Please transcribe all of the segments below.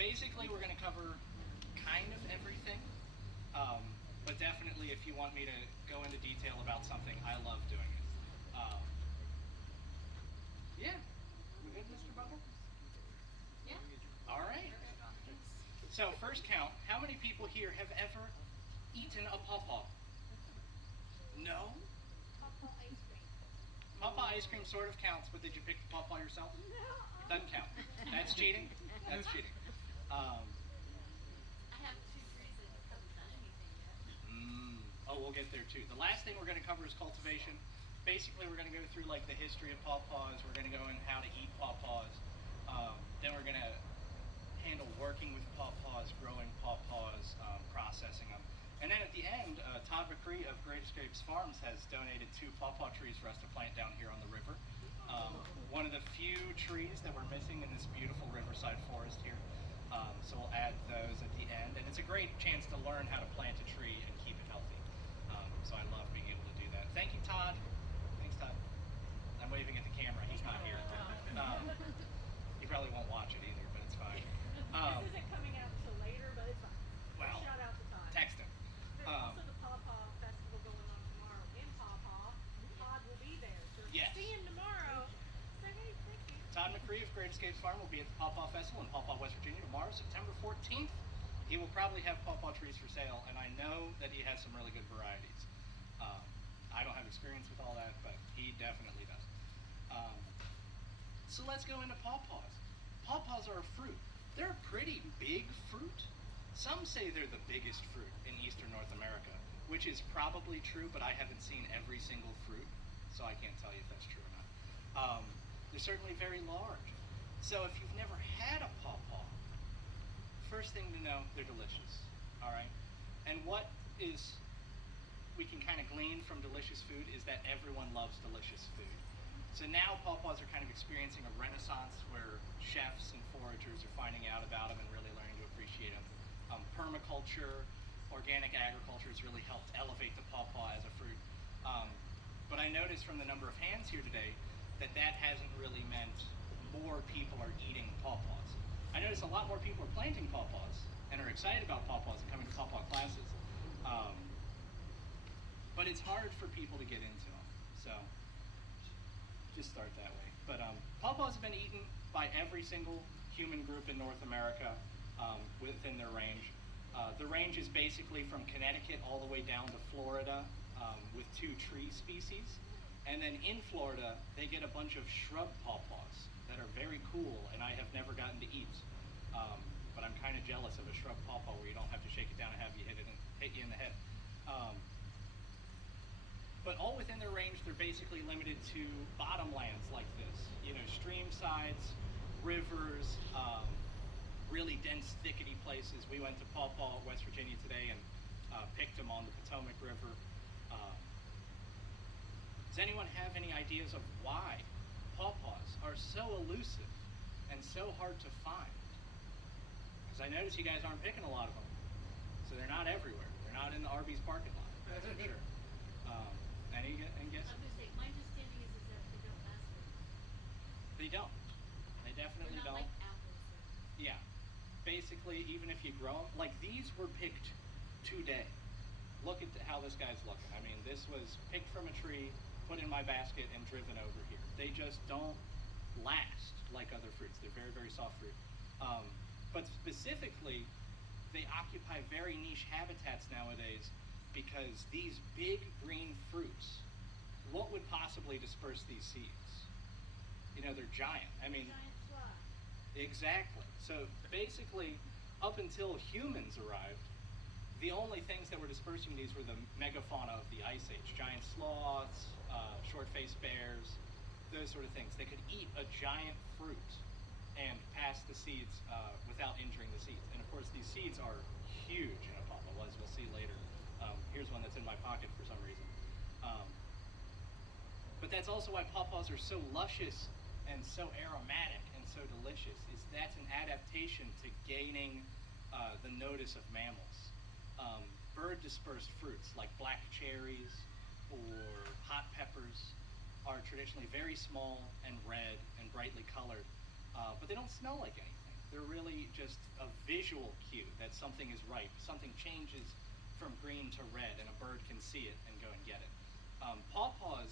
basically we're going to cover kind of everything, but definitely if you want me to go into detail about something, I love doing it. Yeah, we good, Mr. Butler? Yeah. All right. So first count, how many people here have ever eaten a pawpaw? No? Pawpaw ice cream. Pawpaw ice cream sort of counts, but did you pick the pawpaw yourself? No. Doesn't count. That's cheating. That's cheating. I have 2 trees that haven't done anything yet. Oh, we'll get there too. The last thing we're going to cover is cultivation. Basically, we're going to go through like the history of pawpaws. We're going to go in how to eat pawpaws. Then we're going to handle working with pawpaws, growing pawpaws, processing them. And then at the end, Todd McCree of Great Escapes Farms has donated 2 pawpaw trees for us to plant down here on the river. One of the few trees that we're missing in this beautiful riverside forest here. So we'll add those at the end. And it's a great chance to learn how to plant a tree and keep it healthy. So I love being able to do that. Thank you, Todd. Thanks, Todd. I'm waving at the camera. He's not here. He probably won't watch it either, but it's fine. This isn't coming out until later, but it's fine. Well, Shout out to Todd. text him. There's also the Pawpaw Festival going on tomorrow in Pawpaw. Todd will be there. So if Yes. you see him tomorrow, say, hey, thank you. Todd McCree of Great Escapes Farm will be at the Pawpaw Festival in Pawpaw, West Virginia tomorrow, September 14th. He will probably have pawpaw trees for sale, and I know that he has some really good varieties. I don't have experience with all that, but he definitely does. So let's go into pawpaws. Pawpaws are a fruit. They're a pretty big fruit. Some say they're the biggest fruit in eastern North America, which is probably true, but I haven't seen every single fruit, so I can't tell you if that's true or not. They're certainly very large. So if you've never had a pawpaw, first thing to know, they're delicious, all right? And what is we can kind of glean from delicious food is that everyone loves delicious food. So now pawpaws are kind of experiencing a renaissance where chefs and foragers are finding out about them and really learning to appreciate them. Permaculture, organic agriculture has really helped elevate the pawpaw as a fruit. But I noticed from the number of hands here today that that hasn't really meant more people are eating pawpaws. I noticed a lot more people are planting pawpaws and are excited about pawpaws and coming to pawpaw classes. But it's hard for people to get into them. So just start that way. But pawpaws have been eaten by every single human group in North America within their range. The range is basically from Connecticut all the way down to Florida with 2 tree species. And then in Florida, they get a bunch of shrub pawpaws that are very cool, and I have never gotten to eat. But I'm kind of jealous of a shrub pawpaw where you don't have to shake it down and have you hit you in the head. But all within their range, they're basically limited to bottomlands like this. You know, stream sides, rivers, really dense, thickety places. We went to Pawpaw, West Virginia today and picked them on the Potomac River. Does anyone have any ideas of why pawpaws are so elusive and so hard to find? Because I notice you guys aren't picking a lot of them. So they're not everywhere. They're not in the Arby's parking lot, that's for sure. Any guesses? I was going to say, my understanding is that they don't last very They don't. They long. definitely They're not don't. like apples. Yeah. Basically, even if you grow them, like these were picked today. Look at how this guy's looking. I mean, this was picked from a tree, put in my basket, and driven over here. They just don't last like other fruits. They're very, very soft fruit. But specifically, they occupy very niche habitats nowadays because these big green fruits, what would possibly disperse these seeds? You know, they're giant. I mean, Giant fly. exactly. So basically, up until humans arrived, the only things that were dispersing these were the megafauna of the Ice Age. Giant sloths, short-faced bears, those sort of things. They could eat a giant fruit and pass the seeds without injuring the seeds. And of course, these seeds are huge in a pawpaw, as we'll see later. Here's one that's in my pocket for some reason. But that's also why pawpaws are so luscious and so aromatic and so delicious, is that's an adaptation to gaining the notice of mammals. Bird dispersed fruits like black cherries or hot peppers are traditionally very small and red and brightly colored, but they don't smell like anything. They're really just a visual cue that something is ripe. Something changes from green to red, and a bird can see it and go and get it. Pawpaws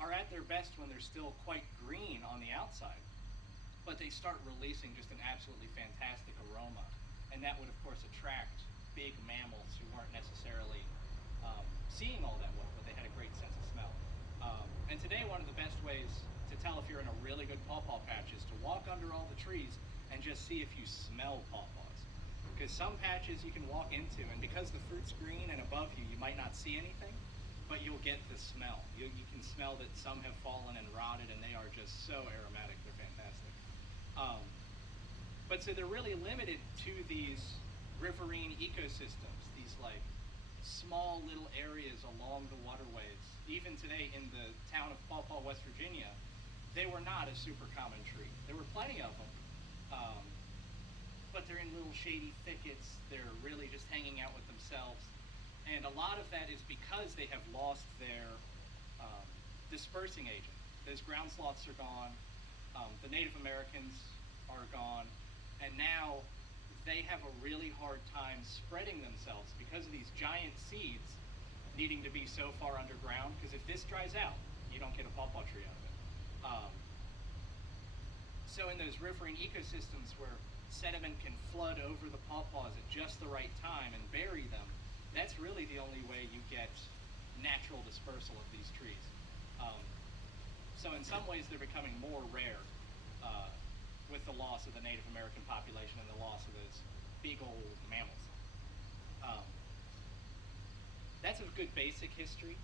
are at their best when they're still quite green on the outside, but they start releasing just an absolutely fantastic aroma, and that would of course attract big mammals who weren't necessarily seeing all that well, but they had a great sense of smell. And today, one of the best ways to tell if you're in a really good pawpaw patch is to walk under all the trees and just see if you smell pawpaws. Because some patches you can walk into, and because the fruit's green and above you, you might not see anything, but you'll get the smell. You can smell that some have fallen and rotted, and they are just so aromatic. They're fantastic. But so they're really limited to these riverine ecosystems, these like small little areas along the waterways. Even today in the town of Paw Paw, West Virginia, they were not a super common tree. There were plenty of them, but they're in little shady thickets. They're really just hanging out with themselves. And a lot of that is because they have lost their dispersing agent. Those ground sloths are gone, the Native Americans are gone, and now they have a really hard time spreading themselves because of these giant seeds needing to be so far underground, because if this dries out, you don't get a pawpaw tree out of it. So in those riverine ecosystems where sediment can flood over the pawpaws at just the right time and bury them, that's really the only way you get natural dispersal of these trees. So in some ways they're becoming more rare with the loss of the Native American population and the loss of those big old mammals. That's a good basic history.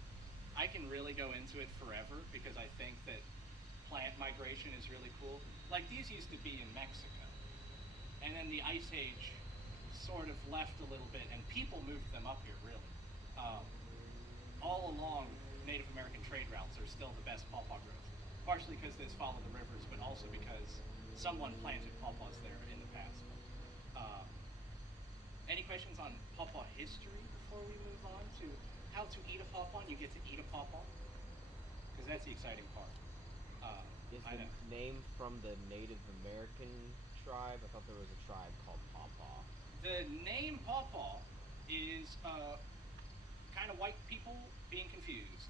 I can really go into it forever because I think that plant migration is really cool. Like these used to be in Mexico, and then the Ice Age sort of left a little bit, and people moved them up here really. All along Native American trade routes are still the best pawpaw growth, partially because those follow the rivers, but also because someone planted pawpaws there in the past. Any questions on pawpaw history before we move on to how to eat a pawpaw? And you get to eat a pawpaw, because that's the exciting part. Is I the know. name from the Native American tribe? I thought there was a tribe called Pawpaw. The name pawpaw is kind of white people being confused.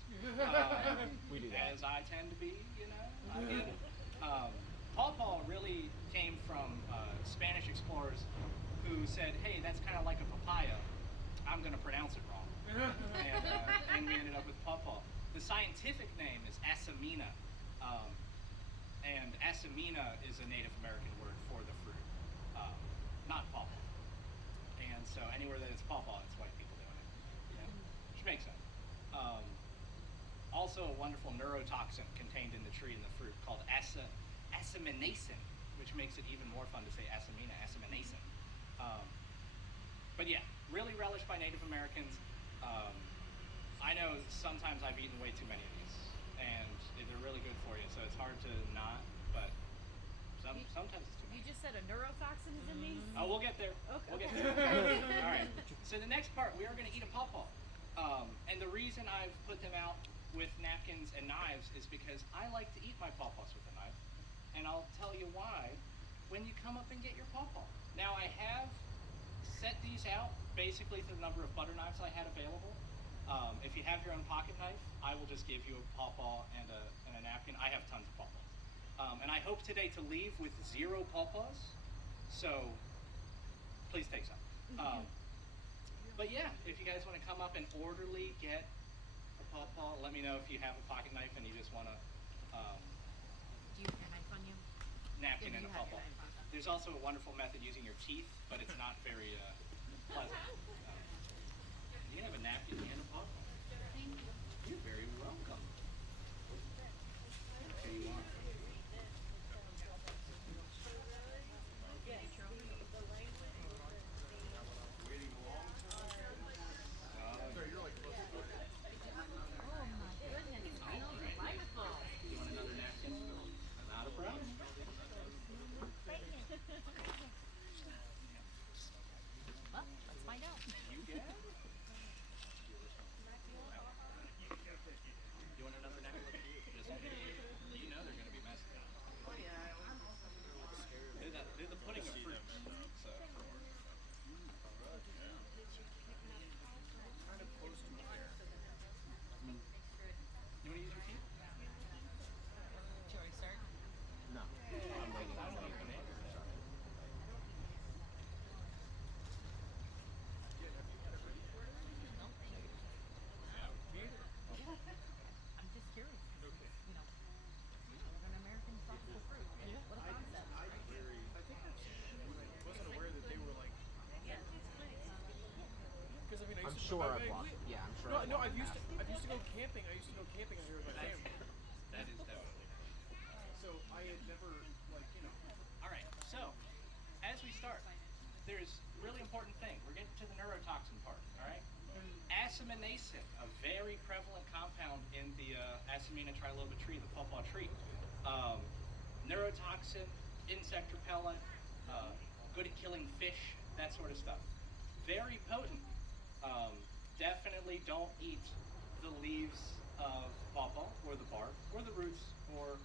We do that. As I tend to be, you know. I get it. Pawpaw really came from Spanish explorers who said, hey, that's kind of like a papaya. I'm going to pronounce it wrong. And we ended up with pawpaw. The scientific name is Asamina. And Asamina is a Native American word for the fruit, not pawpaw. And so anywhere that it's pawpaw, it's white people doing it. Yeah. Which makes sense. Also a wonderful neurotoxin contained in the tree and the fruit called asaminacin, which makes it even more fun to say asamina, asaminacin. But yeah, really relished by Native Americans. I know sometimes I've eaten way too many of these, and they're really good for you, so it's hard to not, but sometimes it's too You much. just said a neurotoxin is in these? Oh, we'll get there. Okay. We'll get there. All right. So the next part, we are going to eat a pawpaw. And the reason I've put them out with napkins and knives is because I like to eat my pawpaws with a knife. And I'll tell you why when you come up and get your pawpaw. Now, I have set these out basically to the number of butter knives I had available. If you have your own pocket knife, I will just give you a pawpaw and a napkin. I have tons of pawpaws. And I hope today to leave with 0 pawpaws. So please take some. But yeah, if you guys want to come up and orderly get a pawpaw, let me know if you have a pocket knife and you just want to Do you have your knife on you? napkin Yeah, and a you have pawpaw. your knife on. There's also a wonderful method using your teeth, but it's not very pleasant. You can have a napkin and a pawpaw. Thank you. You're very welcome. Here you are. Oh my goodness, it smells delightful. You want another napkin? Not a problem. Well, let's find out. You get it. sure I I've mean, walked. we- Yeah, I'm sure. No, I've no. walked I've used past to. it. I used to go camping. I used to go camping out here with my That's, family. that is definitely So I had never, like, you know. all right. So, as we start, there's a really important thing. We're getting to the neurotoxin part. All right. Asaminacin, a very prevalent compound in the Asamina triloba tree, the pawpaw tree. Neurotoxin, insect repellent, good at killing fish, that sort of stuff. Very potent. Definitely don't eat the leaves of pawpaw or the bark or the roots or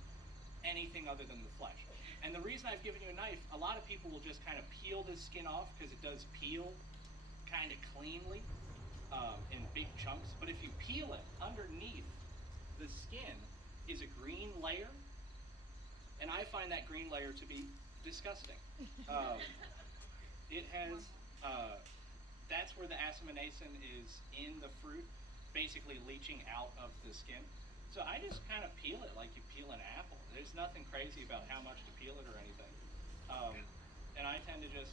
anything other than the flesh. And the reason I've given you a knife, a lot of people will just kind of peel the skin off because it does peel kind of cleanly in big chunks. But if you peel it, underneath the skin is a green layer, and I find that green layer to be disgusting. It has, that's where the asaminacin is in the fruit, basically leaching out of the skin. So I just kind of peel it like you peel an apple. There's nothing crazy about how much to peel it or anything. And I tend to just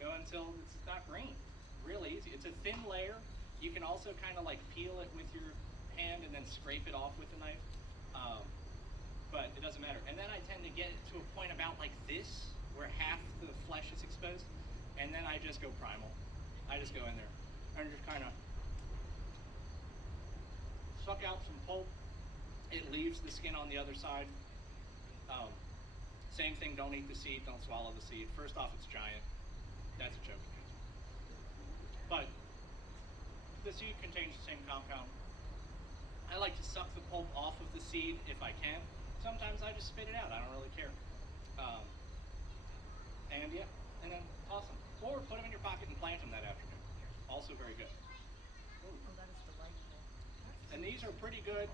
go until it's not green. Real easy. It's a thin layer. You can also kind of like peel it with your hand and then scrape it off with a knife. But it doesn't matter. And then I tend to get it to a point about like this, where half the flesh is exposed, and then I just go primal. I just go in there and just kind of suck out some pulp. It leaves the skin on the other side. Same thing, don't eat the seed, don't swallow the seed. First off, it's giant. That's a joke. But the seed contains the same compound. I like to suck the pulp off of the seed if I can. Sometimes I just spit it out. I don't really care. And yeah, and then toss them. Or put them in your pocket and plant them that afternoon. Also very good. Oh, that is delightful. And these are pretty good.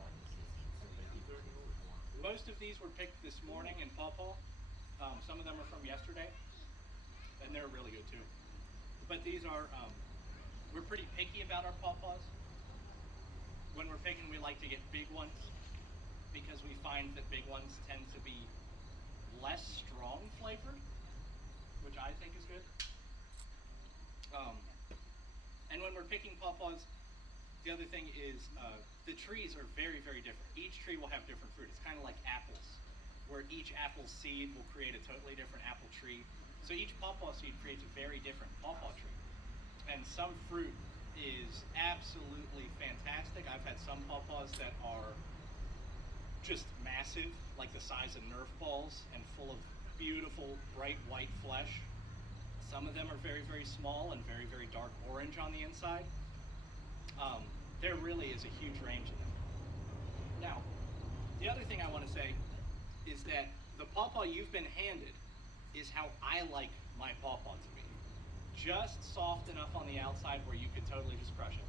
Most of these were picked this morning in pawpaw. Some of them are from yesterday. And they're really good too. But these are, we're pretty picky about our pawpaws. When we're picking, we like to get big ones because we find that big ones tend to be less strong flavored, which I think is good. And when we're picking pawpaws, the other thing is the trees are very, very different. Each tree will have different fruit. It's kind of like apples, where each apple seed will create a totally different apple tree. So each pawpaw seed creates a very different pawpaw tree. And some fruit is absolutely fantastic. I've had some pawpaws that are just massive, like the size of Nerf balls and full of beautiful, bright white flesh. Some of them are very, very small and very, very dark orange on the inside. There really is a huge range in them. Now, the other thing I want to say is that the pawpaw you've been handed is how I like my pawpaw to be. Just soft enough on the outside where you could totally just crush it.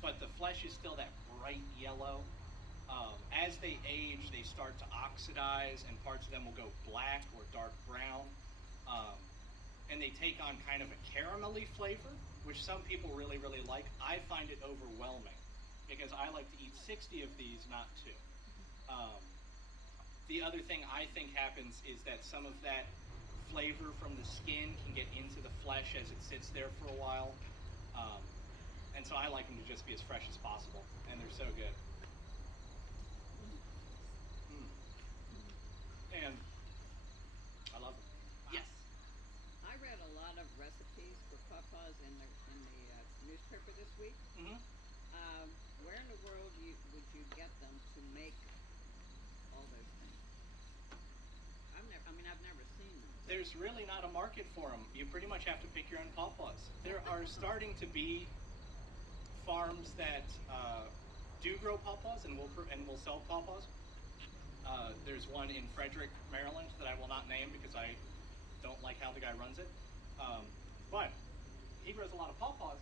But the flesh is still that bright yellow. As they age, they start to oxidize, and parts of them will go black or dark brown. And they take on kind of a caramelly flavor, which some people really, really like. I find it overwhelming because I like to eat 60 of these, not 2. The other thing I think happens is that some of that flavor from the skin can get into the flesh as it sits there for a while. And so I like them to just be as fresh as possible, and they're so good. And I love them. Yes. I read a lot of recipes for pawpaws in the newspaper this week. Mm-hmm. Where in the world would you get them to make all those things? I've never seen them. There's really not a market for them. You pretty much have to pick your own pawpaws. There are starting to be farms that do grow pawpaws and will sell pawpaws. There's one in Frederick, Maryland that I will not name because I don't like how the guy runs it. But he grows a lot of pawpaws.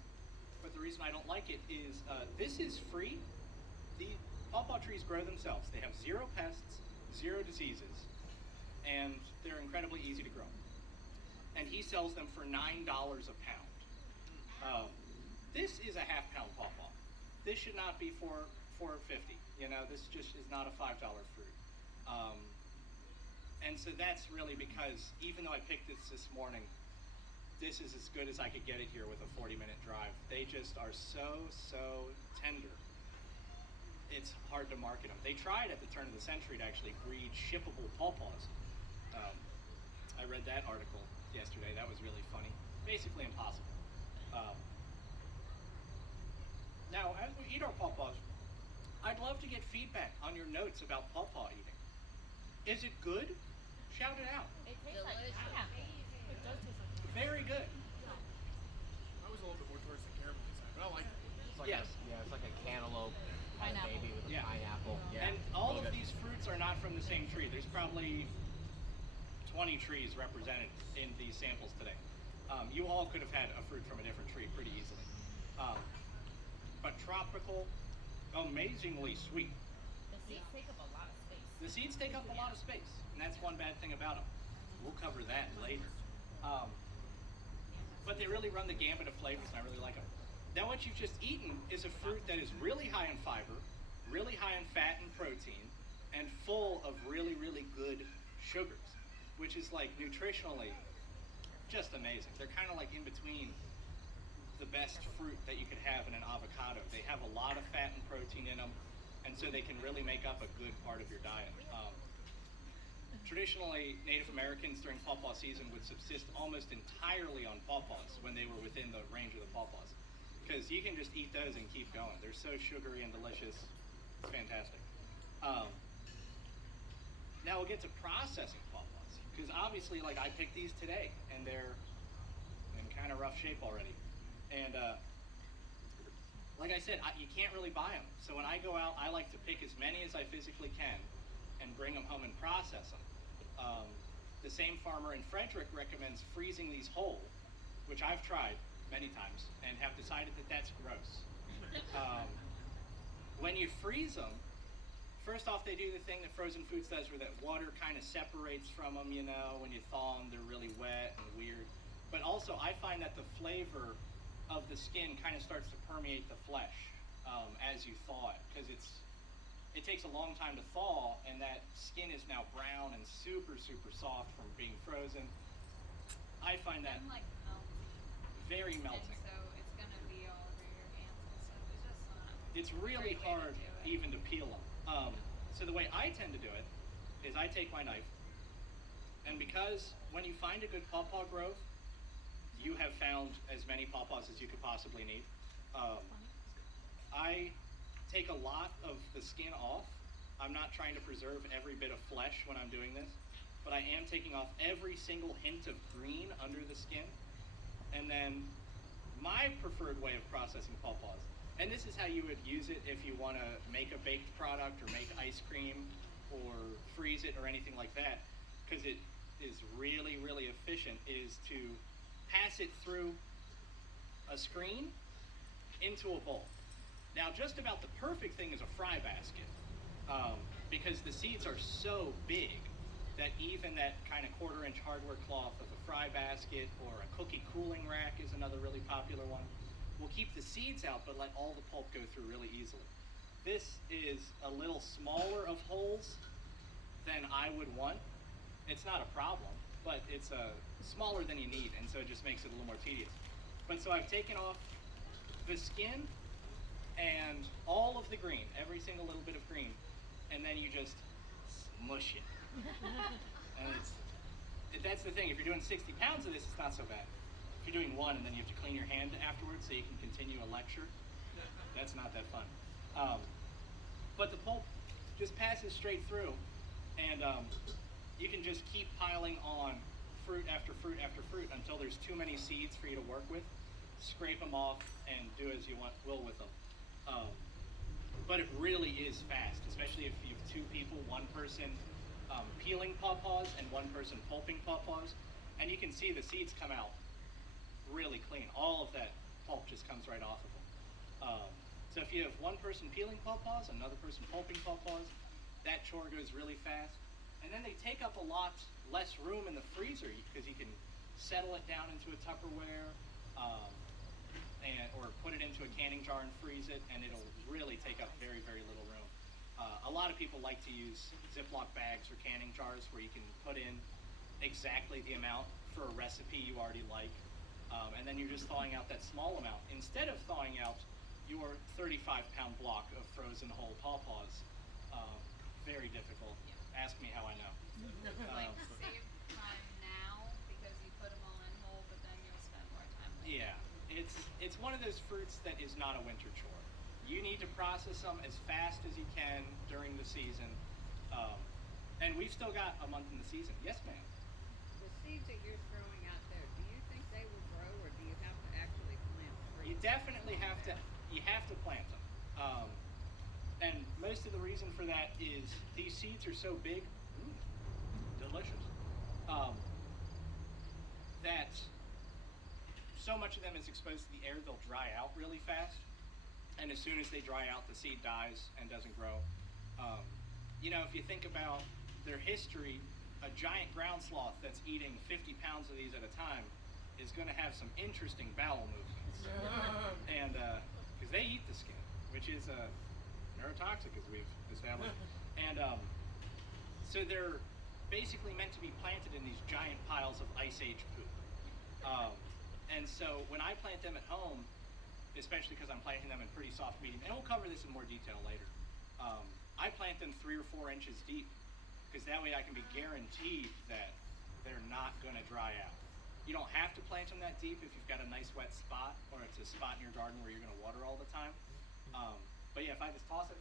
But the reason I don't like it is this is free. The pawpaw trees grow themselves. They have 0 pests, 0 diseases, and they're incredibly easy to grow. And he sells them for $9 a pound. This is a half-pound pawpaw. This should not be $4.50. You know, this just is not a $5 fruit. And so that's really because even though I picked this morning, this is as good as I could get it here with a 40-minute drive. They just are so tender. It's hard to market them. They tried at the turn of the century to actually breed shippable pawpaws. I read that article yesterday. That was really funny. Basically impossible. Now, as we eat our pawpaws, I'd love to get feedback on your notes about pawpaw eating. Is it good? Shout it out. It tastes like Delicious. pineapple. It does taste like pineapple. Very good. I was a little bit more towards the caramel side, but I like it. It's like Yes. it's like a cantaloupe kind of Pineapple. baby with a Yeah. pineapple. Yeah. And all really of good. these fruits are not from the same tree. There's probably 20 trees represented in these samples today. You all could have had a fruit from a different tree pretty easily. But tropical, amazingly sweet. The seeds take up a lot of space. The seeds take up a lot of space, and that's one bad thing about them. We'll cover that later. But they really run the gambit of flavors, and I really like them. Now, what you've just eaten is a fruit that is really high in fiber, really high in fat and protein, and full of really good sugars, which is like nutritionally just amazing. They're kind of like in between the best fruit that you could have in an avocado. They have a lot of fat and protein in them, and so they can really make up a good part of your diet. Traditionally, Native Americans during pawpaw season would subsist almost entirely on pawpaws when they were within the range of the pawpaws, because you can just eat those and keep going. They're so sugary and delicious. It's fantastic. Now we'll get to processing pawpaws, because obviously, like, I picked these today, and they're in kind of rough shape already. And like I said, you can't really buy them. So when I go out, I like to pick as many as I physically can and bring them home and process them. The same farmer in Frederick recommends freezing these whole, which I've tried many times and have decided that that's gross. When you freeze them, first off, they do the thing that frozen foods does where that water kind of separates from them, you know. When you thaw them, they're really wet and weird. But also, I find that the flavor of the skin kind of starts to permeate the flesh as you thaw it, because it takes a long time to thaw, and that skin is now brown and super soft from being frozen. I find that I'm like melting. very And melting. so it's gonna be all over your hands and stuff. It's just not. It's really great way to hard do it. even to peel them. So the way I tend to do it is I take my knife, and because when you find a good pawpaw grove, you have found as many pawpaws as you could possibly need. I take a lot of the skin off. I'm not trying to preserve every bit of flesh when I'm doing this, but I am taking off every single hint of green under the skin. And then my preferred way of processing pawpaws, and this is how you would use it if you want to make a baked product or make ice cream or freeze it or anything like that, because it is really efficient, is to pass it through a screen into a bowl. Now, just about the perfect thing is a fry basket, because the seeds are so big that even that kind of 1/4-inch hardware cloth of a fry basket or a cookie cooling rack is another really popular one, will keep the seeds out but let all the pulp go through really easily. This is a little smaller of holes than I would want. It's not a problem, but it's smaller than you need, and so it just makes it a little more tedious. But so I've taken off the skin and all of the green, every single little bit of green, and then you just smush it. And that's the thing. If you're doing 60 pounds of this, it's not so bad. If you're doing one and then you have to clean your hand afterwards so you can continue a lecture, that's not that fun. But the pulp just passes straight through, and you can just keep piling on fruit after fruit after fruit until there's too many seeds for you to work with. Scrape them off and do as you will with them. But it really is fast, especially if you have two people, one person peeling pawpaws and one person pulping pawpaws, and you can see the seeds come out really clean. All of that pulp just comes right off of them. So if you have one person peeling pawpaws, another person pulping pawpaws, that chore goes really fast. And then they take up a lot less room in the freezer because you can settle it down into a Tupperware, or put it into a canning jar and freeze it, and it'll really take up very little room. A lot of people like to use Ziploc bags or canning jars where you can put in exactly the amount for a recipe you already like. And then you're just thawing out that small amount instead of thawing out your 35-pound block of frozen whole pawpaws. Very difficult. Ask me how I know. Like save time now because you put them all in whole, but then you'll spend more time later. Yeah, it's one of those fruits that is not a winter chore. You need to process them as fast as you can during the season. And we've still got a month in the season. Yes, ma'am. The seeds that you're throwing out there, do you think they will grow, or do you have to actually plant fruit? You definitely have to. You have to plant them. And most of the reason for that is these seeds are so big, delicious, that so much of them is exposed to the air, they'll dry out really fast. And as soon as they dry out, the seed dies and doesn't grow. If you think about their history, a giant ground sloth that's eating 50 pounds of these at a time is going to have some interesting bowel movements. And because they eat the skin, which is neurotoxic, as we've established. And so they're basically meant to be planted in these giant piles of ice age poop. And so when I plant them at home, especially because I'm planting them in pretty soft medium, and we'll cover this in more detail later, I plant them 3 or 4 inches deep, because that way I can be guaranteed that they're not going to dry out. You don't have to plant them that deep if you've got a nice wet spot, or it's a spot in your garden where you're going to water all the time. But yeah, if I just toss it,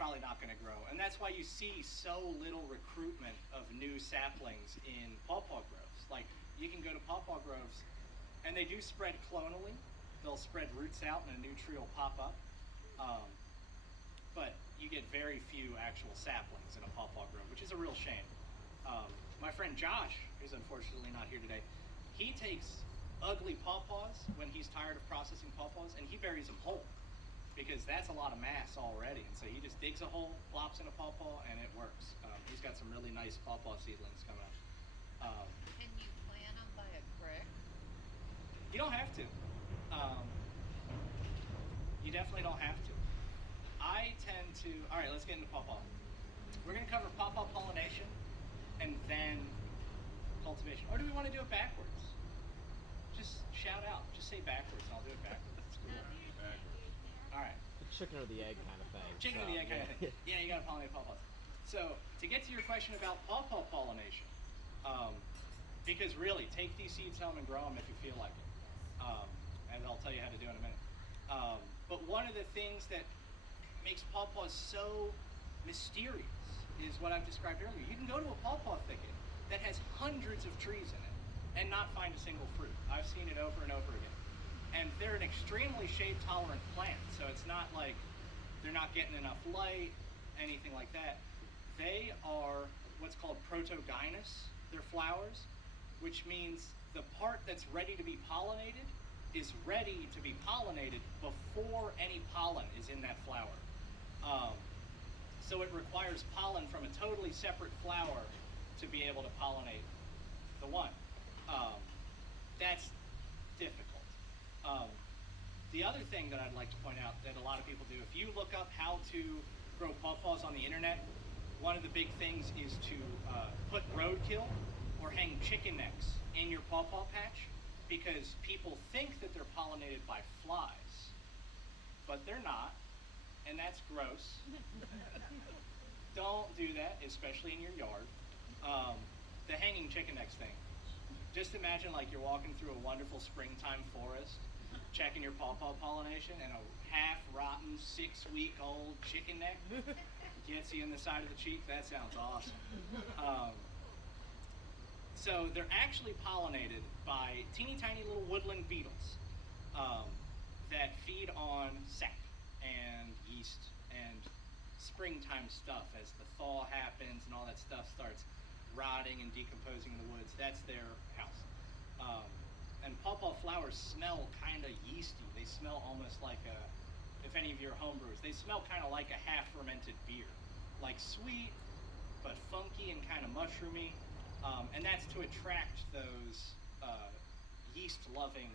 probably not going to grow. And that's why you see so little recruitment of new saplings in pawpaw groves. Like, you can go to pawpaw groves, and they do spread clonally. They'll spread roots out, and a new tree will pop up. But you get very few actual saplings in a pawpaw grove, which is a real shame. My friend Josh, who's unfortunately not here today, he takes ugly pawpaws when he's tired of processing pawpaws, and he buries them whole, because that's a lot of mass already. And so he just digs a hole, plops in a pawpaw, and it works. He's got some really nice pawpaw seedlings coming up. Can you plant them by a creek? You don't have to. You definitely don't have to. I tend to. All right, let's get into pawpaw. We're going to cover pawpaw pollination and then cultivation. Or do we want to do it backwards? Just shout out. Just say backwards, and I'll do it backwards. It's cool. All right. The chicken or the egg kind of thing. Chicken or the egg kind of thing. Yeah, you got to pollinate pawpaws. So to get to your question about pawpaw pollination, because really, take these seeds home and grow them if you feel like it. And I'll tell you how to do it in a minute. But one of the things that makes pawpaws so mysterious is what I've described earlier. You can go to a pawpaw thicket that has hundreds of trees in it and not find a single fruit. I've seen it over and over again. And they're an extremely shade-tolerant plant, so it's not like they're not getting enough light, anything like that. They are what's called protogynous, they're flowers, which means the part that's ready to be pollinated is ready to be pollinated before any pollen is in that flower. So it requires pollen from a totally separate flower to be able to pollinate the one. That's difficult. The other thing that I'd like to point out that a lot of people do, if you look up how to grow pawpaws on the internet, one of the big things is to put roadkill or hang chicken necks in your pawpaw patch, because people think that they're pollinated by flies, but they're not, and that's gross. Don't do that, especially in your yard. The hanging chicken necks thing. Just imagine like you're walking through a wonderful springtime forest, checking your pawpaw pollination, and a half-rotten, 6-week-old chicken neck gets you in the side of the cheek. That sounds awesome. So they're actually pollinated by teeny tiny little woodland beetles that feed on sap and yeast and springtime stuff. As the thaw happens and all that stuff starts rotting and decomposing in the woods, that's their house. And pawpaw flowers smell kind of yeasty. They smell almost like if any of your homebrewers, they smell kind of like a half-fermented beer. Like sweet, but funky and kind of mushroomy. And that's to attract those yeast-loving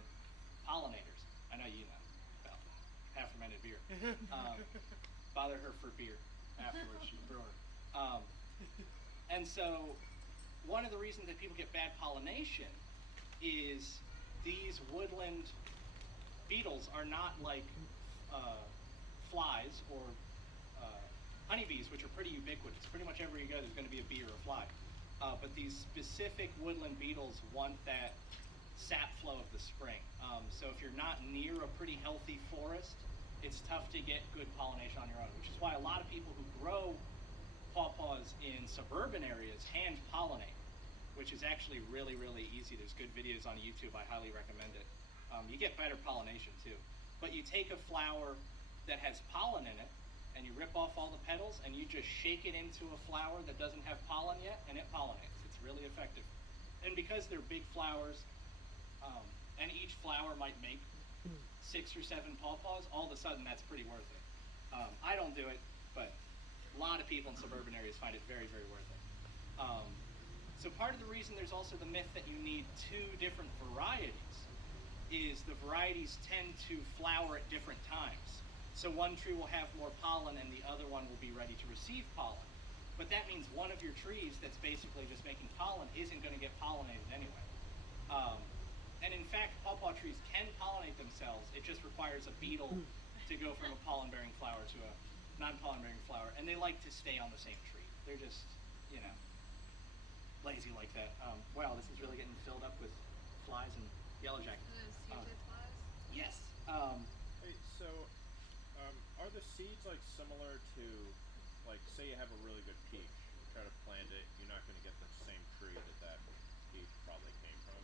pollinators. I know you know about half-fermented beer. Bother her for beer afterwards, she's a brewer. And so one of the reasons that people get bad pollination is these woodland beetles are not like flies or honeybees, which are pretty ubiquitous. Pretty much everywhere you go, there's going to be a bee or a fly. But these specific woodland beetles want that sap flow of the spring. So if you're not near a pretty healthy forest, it's tough to get good pollination on your own, which is why a lot of people who grow pawpaws in suburban areas hand pollinate, which is actually really, really easy. There's good videos on YouTube. I highly recommend it. You get better pollination too. But you take a flower that has pollen in it, and you rip off all the petals, and you just shake it into a flower that doesn't have pollen yet, and it pollinates. It's really effective. And because they're big flowers, and each flower might make 6 or 7 pawpaws, all of a sudden that's pretty worth it. I don't do it, but a lot of people in suburban areas find it very, very worth it. So part of the reason there's also the myth that you need 2 different varieties is the varieties tend to flower at different times. So one tree will have more pollen and the other one will be ready to receive pollen. But that means one of your trees that's basically just making pollen isn't going to get pollinated anyway. And in fact, pawpaw trees can pollinate themselves. It just requires a beetle to go from a pollen-bearing flower to a non-pollen-bearing flower. And they like to stay on the same tree. They're just, lazy like that. Wow, this is really getting filled up with flies and yellow jackets. Yes. Hey, so, are the seeds like similar to, like, say you have a really good peach, you try to plant it, you're not going to get the same tree that peach probably came from.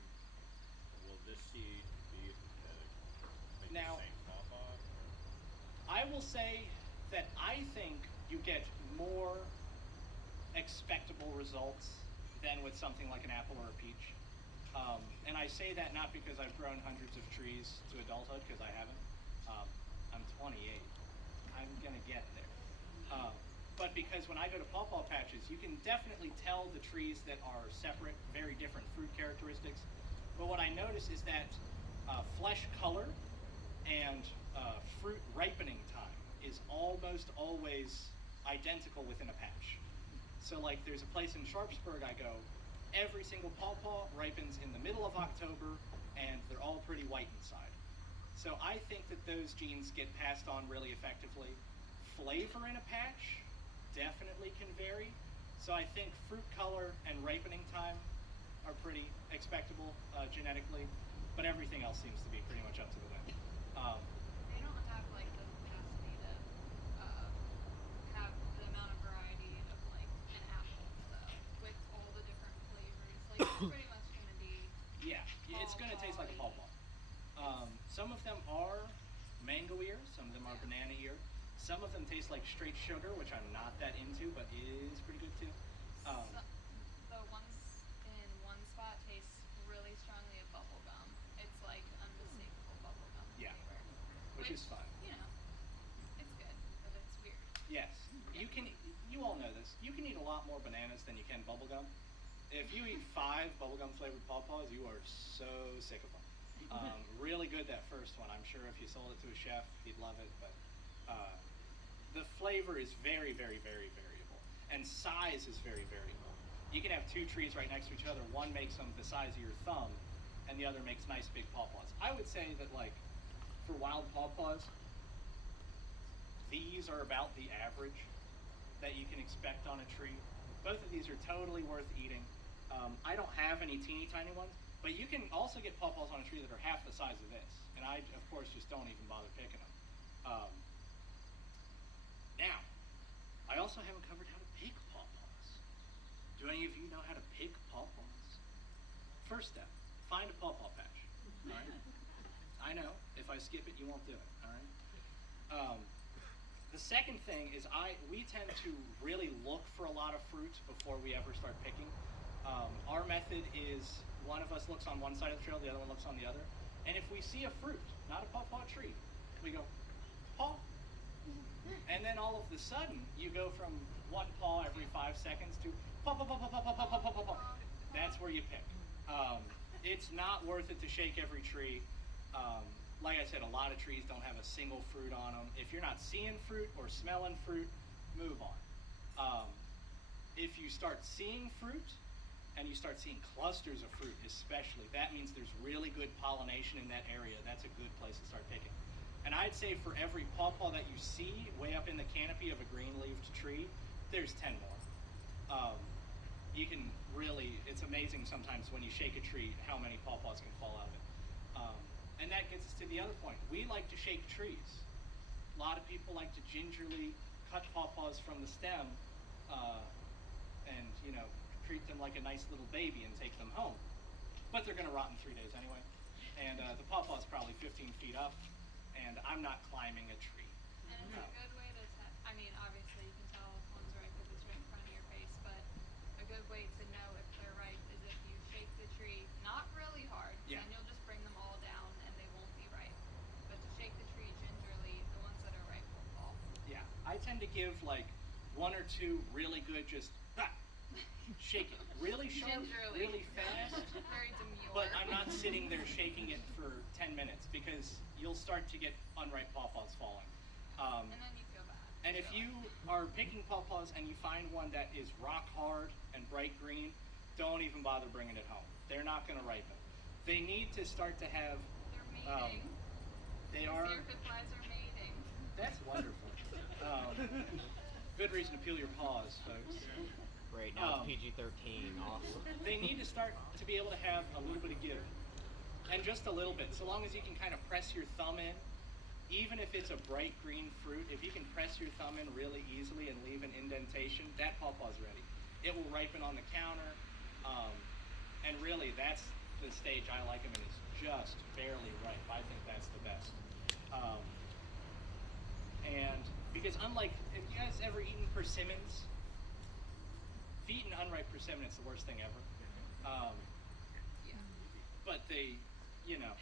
Will this seed be make Now, the same pawpaw? I will say that I think you get more expectable results than with something like an apple or a peach. And I say that not because I've grown hundreds of trees to adulthood, because I haven't. I'm 28. I'm gonna get there. But because when I go to pawpaw patches, you can definitely tell the trees that are separate, very different fruit characteristics. But what I notice is that flesh color and fruit ripening time is almost always identical within a patch. So like there's a place in Sharpsburg I go, every single pawpaw ripens in the middle of October and they're all pretty white inside. So I think that those genes get passed on really effectively. Flavor in a patch definitely can vary. So I think fruit color and ripening time are pretty expectable genetically, but everything else seems to be pretty much up to the wind. They don't have like the capacity to have the amount of variety of like an apple though, with all the different flavors. Like it's pretty much gonna be Yeah, it's going to taste like a pawpaw. Some of them are mango ear, some of them are banana ear. Some of them taste like straight sugar, which I'm not that into, but is pretty good too. the ones in one spot taste really strongly of bubble gum. It's like unmistakable bubble gum Yeah, flavor. which is fine. It's good, but it's weird. Yes, you all know this. You can eat a lot more bananas than you can bubblegum. If you eat 5 bubblegum flavored pawpaws, you are so sick of them. Really good that first one. I'm sure if you sold it to a chef, he'd love it, but the flavor is very, very, very variable. And size is very variable. You can have 2 trees right next to each other. One makes them the size of your thumb, and the other makes nice big pawpaws. I would say that like, for wild pawpaws, these are about the average that you can expect on a tree. Both of these are totally worth eating. I don't have any teeny tiny ones, but you can also get pawpaws on a tree that are half the size of this. And I, of course, just don't even bother picking them. Now, I also haven't covered how to pick pawpaws. Do any of you know how to pick pawpaws? First step, find a pawpaw patch. All right? I know, if I skip it, you won't do it. All right? The second thing is we tend to really look for a lot of fruit before we ever start picking. Our method is one of us looks on one side of the trail, the other one looks on the other. And if we see a fruit, not a pawpaw tree, we go, paw. And then all of a sudden, you go from one paw every 5 seconds to paw, paw, paw, paw, paw, paw, paw, paw, paw, paw. That's where you pick. It's not worth it to shake every tree. Like I said, a lot of trees don't have a single fruit on them. If you're not seeing fruit or smelling fruit, move on. If you start seeing fruit and you start seeing clusters of fruit especially, that means there's really good pollination in that area. That's a good place to start picking. And I'd say for every pawpaw that you see way up in the canopy of a green-leaved tree, there's 10 more. You can really, it's amazing sometimes when you shake a tree how many pawpaws can fall out of it. And that gets us to the other point. We like to shake trees. A lot of people like to gingerly cut pawpaws from the stem and, you know, treat them like a nice little baby and take them home. But they're going to rot in 3 days anyway. And the pawpaw is probably 15 feet up, and I'm not climbing a tree. And it's a good way to test. I mean, obviously you can tell if one's ripe if it's right in front of your face, but a good way to know if they're ripe is if you shake the tree, not really hard, Yeah. then you'll just bring them all down and they won't be ripe. But to shake the tree gingerly, the ones that are ripe will fall. Yeah, I tend to give like 1 or 2 really good, just shake it really sharp, Gingerly. really fast. Very demure. But I'm not sitting there shaking it for 10 minutes because you'll start to get unripe pawpaws falling. And then you feel bad. And if you are picking pawpaws and you find one that is rock hard and bright green, don't even bother bringing it home. They're not going to ripen. They need to start to have. They're mating. They The are. aphid flies are mating. That's wonderful. Good reason to peel your paws, folks. Right now it's PG-13. Awesome. They need to start to be able to have a little bit of give. And just a little bit. So long as you can kind of press your thumb in, even if it's a bright green fruit, if you can press your thumb in really easily and leave an indentation, that pawpaw's ready. It will ripen on the counter. And really, that's the stage I like them in, is just barely ripe. I think that's the best. And because unlike, have you guys ever eaten persimmons? If you eat an unripe persimmon, it's the worst thing ever. Yeah. But they, you know,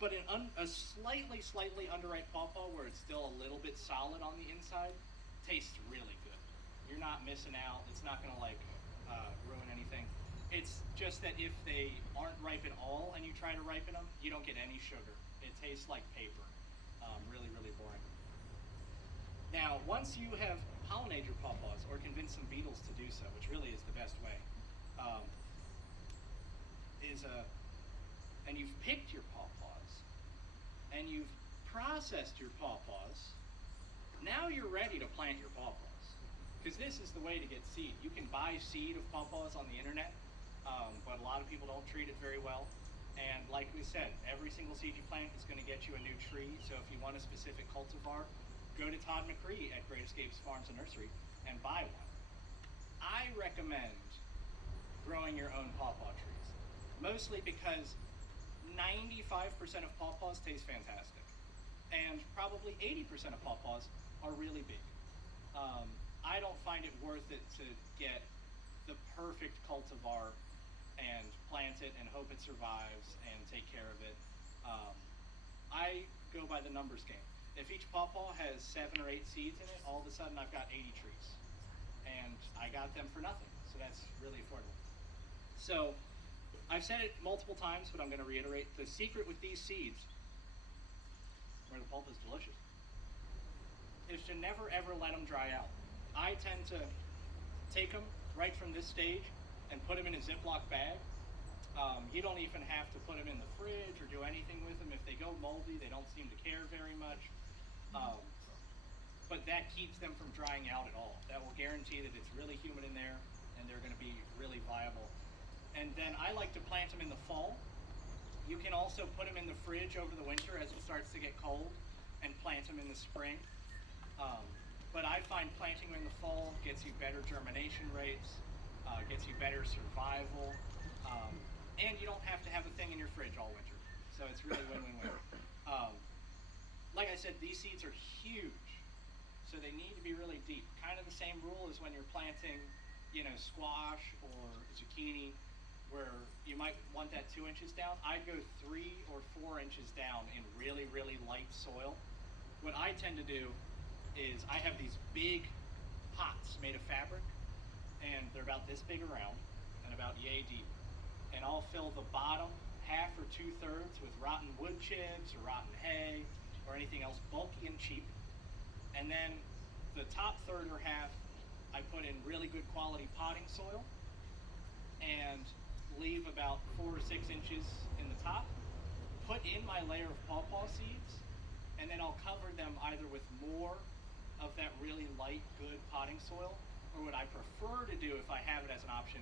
but a slightly underripe pawpaw where it's still a little bit solid on the inside tastes really good. You're not missing out. It's not going to like ruin anything. It's just that if they aren't ripe at all and you try to ripen them, you don't get any sugar. It tastes like paper. Really, really boring. Now, once you have pollinated your pawpaws or convinced some beetles to do so, which really is the best way, and you've picked your pawpaws, and you've processed your pawpaws, now you're ready to plant your pawpaws. Because this is the way to get seed. You can buy seed of pawpaws on the internet, but a lot of people don't treat it very well. And like we said, every single seed you plant is going to get you a new tree. So if you want a specific cultivar, go to Todd McCree at Great Escapes Farms and Nursery and buy one. I recommend growing your own pawpaw trees, mostly because 95% of pawpaws taste fantastic, and probably 80% of pawpaws are really big. I don't find it worth it to get the perfect cultivar and plant it and hope it survives and take care of it. I go by the numbers game. If each pawpaw has 7 or 8 seeds in it, all of a sudden I've got 80 trees. And I got them for nothing, so that's really affordable. So, I've said it multiple times, but I'm going to reiterate. The secret with these seeds, where the pulp is delicious, is to never ever let them dry out. I tend to take them right from this stage and put them in a Ziploc bag. You don't even have to put them in the fridge or do anything with them. If they go moldy, they don't seem to care very much. But that keeps them from drying out at all. That will guarantee that it's really humid in there and they're going to be really viable. And then I like to plant them in the fall. You can also put them in the fridge over the winter as it starts to get cold and plant them in the spring. But I find planting them in the fall gets you better germination rates, gets you better survival, and you don't have to have a thing in your fridge all winter. So it's really win-win-win. Like I said, these seeds are huge, so they need to be really deep. Kind of the same rule as when you're planting, you know, squash or zucchini, where you might want that 2 inches down. I'd go 3 or 4 inches down in really, really light soil. What I tend to do is I have these big pots made of fabric, and they're about this big around and about yay deep. And I'll fill the bottom half or 2/3 with rotten wood chips or rotten hay or anything else bulky and cheap. And then the top third or half I put in really good quality potting soil. and leave about 4 or 6 inches in the top. Put in my layer of pawpaw seeds, and then I'll cover them either with more of that really light, good potting soil, or what I prefer to do if I have it as an option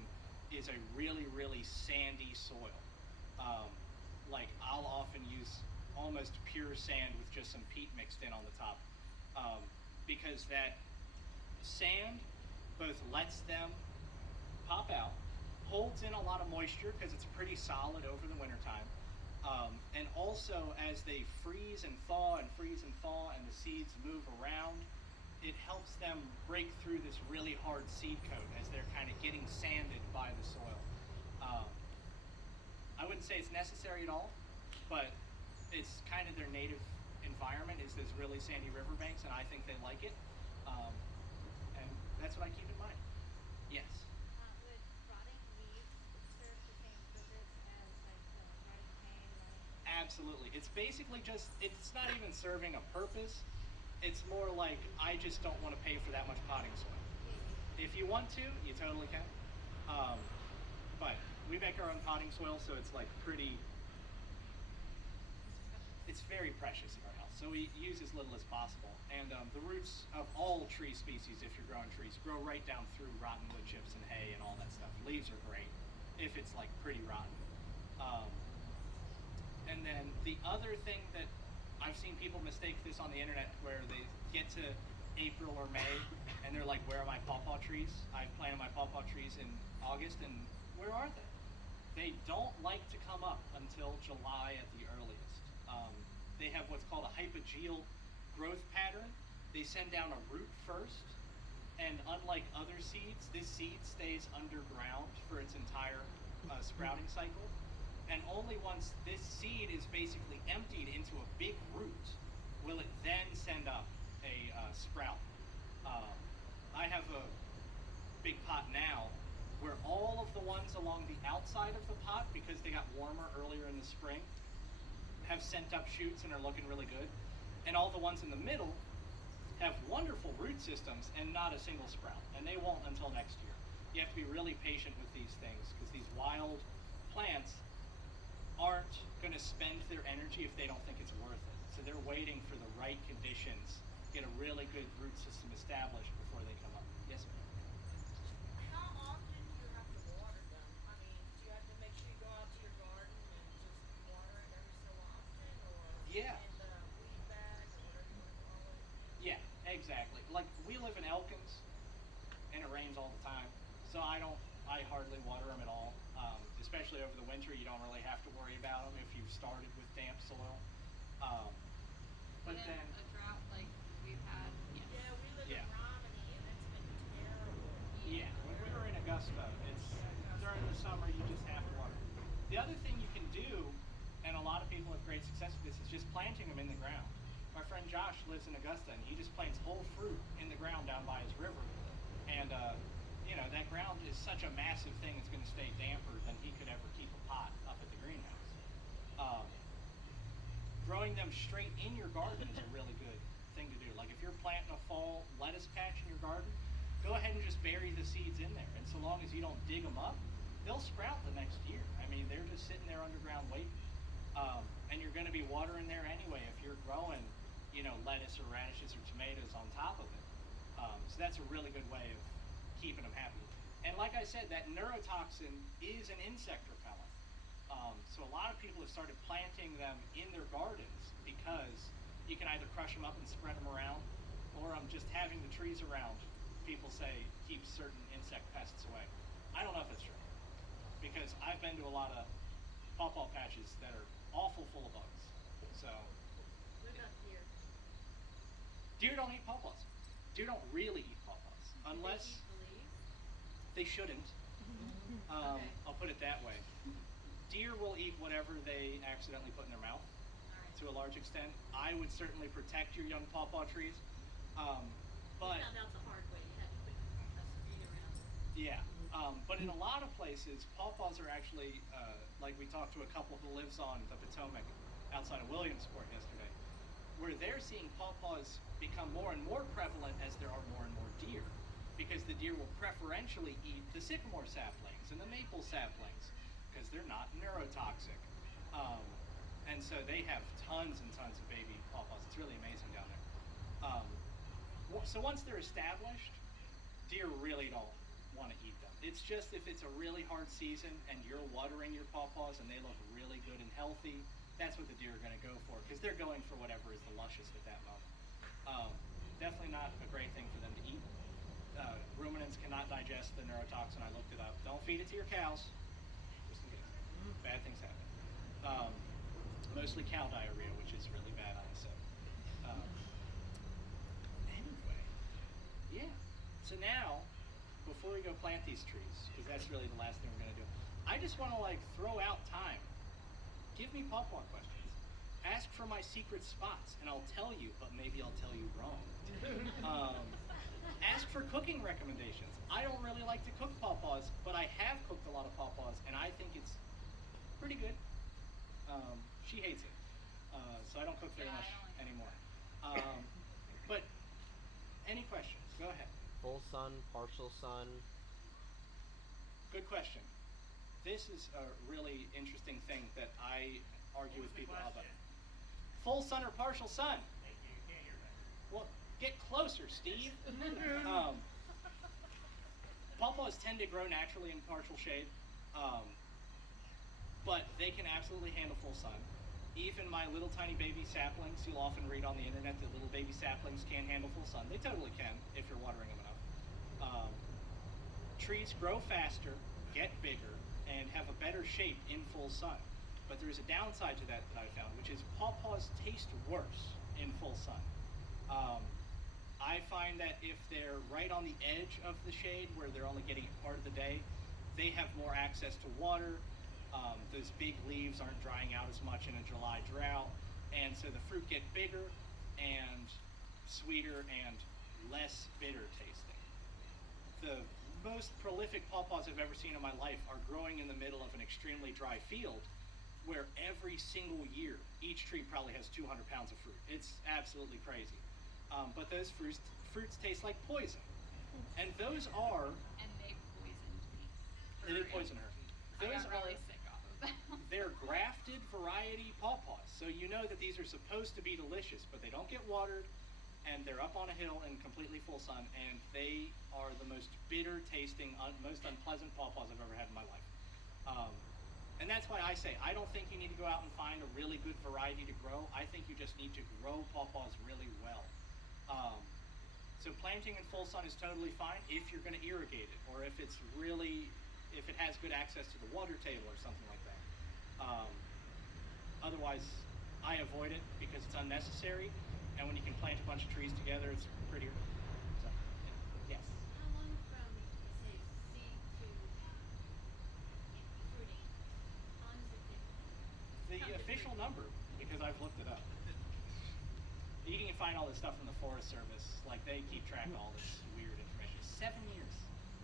is a really, really sandy soil. Like I'll often use almost pure sand with just some peat mixed in on the top, because that sand both lets them pop out, holds in a lot of moisture because it's pretty solid over the wintertime, and also as they freeze and thaw and freeze and thaw and the seeds move around, it helps them break through this really hard seed coat as they're kind of getting sanded by the soil. I wouldn't say it's necessary at all, but it's kind of their native environment is those really sandy riverbanks, and I think they like it. And that's what I keep in mind. Yes. Would rotting leaves serve the same purpose as like rotting hay, rotting? Absolutely. It's basically just, it's not even serving a purpose. It's more like, I just don't want to pay for that much potting soil. If you want to, you totally can. But we make our own potting soil, so it's like pretty, it's very precious in our house. So we use as little as possible. And the roots of all tree species, if you're growing trees, grow right down through rotten wood chips and hay and all that stuff. Leaves are great if it's like pretty rotten. And then the other thing that I've seen people mistake this on the internet where they get to April or May and they're like, where are my pawpaw trees? I've planted my pawpaw trees in August, and where are they? They don't like to come up until July at the earliest. They have what's called a hypogeal growth pattern. They send down a root first, and unlike other seeds, this seed stays underground for its entire sprouting cycle. And only once this seed is basically emptied into a big root will it then send up a sprout. I have a big pot now where all of the ones along the outside of the pot, because they got warmer earlier in the spring, have sent up shoots and are looking really good. And all the ones in the middle have wonderful root systems and not a single sprout. And they won't until next year. You have to be really patient with these things because these wild plants aren't going to spend their energy if they don't think it's worth it. So they're waiting for the right conditions, get a really good root system established before they come up. Yes, ma'am? How often do you have to water them? I mean, do you have to make sure you go out to your garden and just water it every so often, or Yeah. in the weed bag, or whatever you want to call it? Yeah, exactly. Like we live in Elkins, and it rains all the time, so I hardly water them at all. Especially over the winter, you don't really have to worry about them if you've started with damp soil. But in then, a drought like we've had, yes. Yeah, we live Yeah. in Romney, and it's been terrible. yeah, when we were in Augusta, it's during the summer you just have to water. The other thing you can do, and a lot of people have great success with this, is just planting them in the ground. My friend Josh lives in Augusta, and he just plants whole fruit in the ground down by his river. And that ground is such a massive thing; it's going to stay damper than he could ever keep a pot up at the greenhouse. Growing them straight in your garden is a really good thing to do. Like if you're planting a fall lettuce patch in your garden, go ahead and just bury the seeds in there. And so long as you don't dig them up, they'll sprout the next year. I mean, they're just sitting there underground waiting. And you're going to be watering there anyway if you're growing, lettuce or radishes or tomatoes on top of it. So that's a really good way of keeping them happy. And like I said, that neurotoxin is an insect repellent. So a lot of people have started planting them in their gardens because you can either crush them up and spread them around, or just having the trees around, people say, keeps certain insect pests away. I don't know if it's true, because I've been to a lot of pawpaw patches that are awful full of bugs. So What about deer? deer don't eat pawpaws. Deer don't really eat pawpaws unless They eat the leaves? they shouldn't. Okay. I'll put it that way. Deer will eat whatever they accidentally put in their mouth to a large extent. I would certainly protect your young pawpaw trees. But Found out the hard way. You had to put a screen around it. yeah, but in a lot of places, pawpaws are actually, like we talked to a couple who lives on the Potomac outside of Williamsport yesterday, where they're seeing pawpaws become more and more prevalent as there are more and more deer. because the deer will preferentially eat the sycamore saplings and the maple saplings because they're not neurotoxic. And so they have tons and tons of baby pawpaws. It's really amazing down there. So once they're established, deer really don't want to eat them. It's just if it's a really hard season and you're watering your pawpaws and they look really good and healthy, that's what the deer are going to go for because they're going for whatever is the luscious at that moment. Definitely not a great thing for them to eat. Ruminants cannot digest the neurotoxin. I looked it up. Don't feed it to your cows. Just in case. Bad things happen. Mostly cow diarrhea, which is really bad on us. So, anyway, yeah. So now, before we go plant these trees, because that's really the last thing we're going to do, I just want to throw out time. Give me pawpaw questions. Ask for my secret spots, and I'll tell you, but maybe I'll tell you wrong. Ask for cooking recommendations. I don't really like to cook pawpaws, but I have cooked a lot of pawpaws, and I think it's pretty good. She hates it, so I don't cook very much anymore. But any questions? Go ahead. Full sun, partial sun. Good question. This is a really interesting thing that I argue with people about. Full sun or partial sun? Thank you. Can't hear that. Well, get closer, Steve. Pawpaws tend to grow naturally in partial shade, but they can absolutely handle full sun. Even my little tiny baby saplings, you'll often read on the internet that little baby saplings can handle full sun. They totally can if you're watering them enough. Trees grow faster, get bigger, and have a better shape in full sun. But there is a downside to that I found, which is pawpaws taste worse in full sun. I find that if they're right on the edge of the shade, where they're only getting part of the day, they have more access to water. Those big leaves aren't drying out as much in a July drought, and so the fruit get bigger and sweeter and less bitter tasting. The most prolific pawpaws I've ever seen in my life are growing in the middle of an extremely dry field where every single year each tree probably has 200 pounds of fruit. It's absolutely crazy. But those fruits taste like poison. And those are... And they poisoned me. They did poison her. I Those got really sick off of them. They're grafted variety pawpaws. So you know that these are supposed to be delicious, but they don't get watered, and they're up on a hill in completely full sun, and they are the most bitter tasting, most unpleasant pawpaws I've ever had in my life. And that's why I say, I don't think you need to go out and find a really good variety to grow. I think you just need to grow pawpaws really well. So planting in full sun is totally fine if you're going to irrigate it, or if it has good access to the water table or something like that. Otherwise, I avoid it because it's unnecessary, and when you can plant a bunch of trees together, it's prettier. So, yes? How long from, say, seed to fruiting? How long does it take? The official number, because I've looked it up. You can find all this stuff from the Forest Service. They keep track of all this weird information. 7 years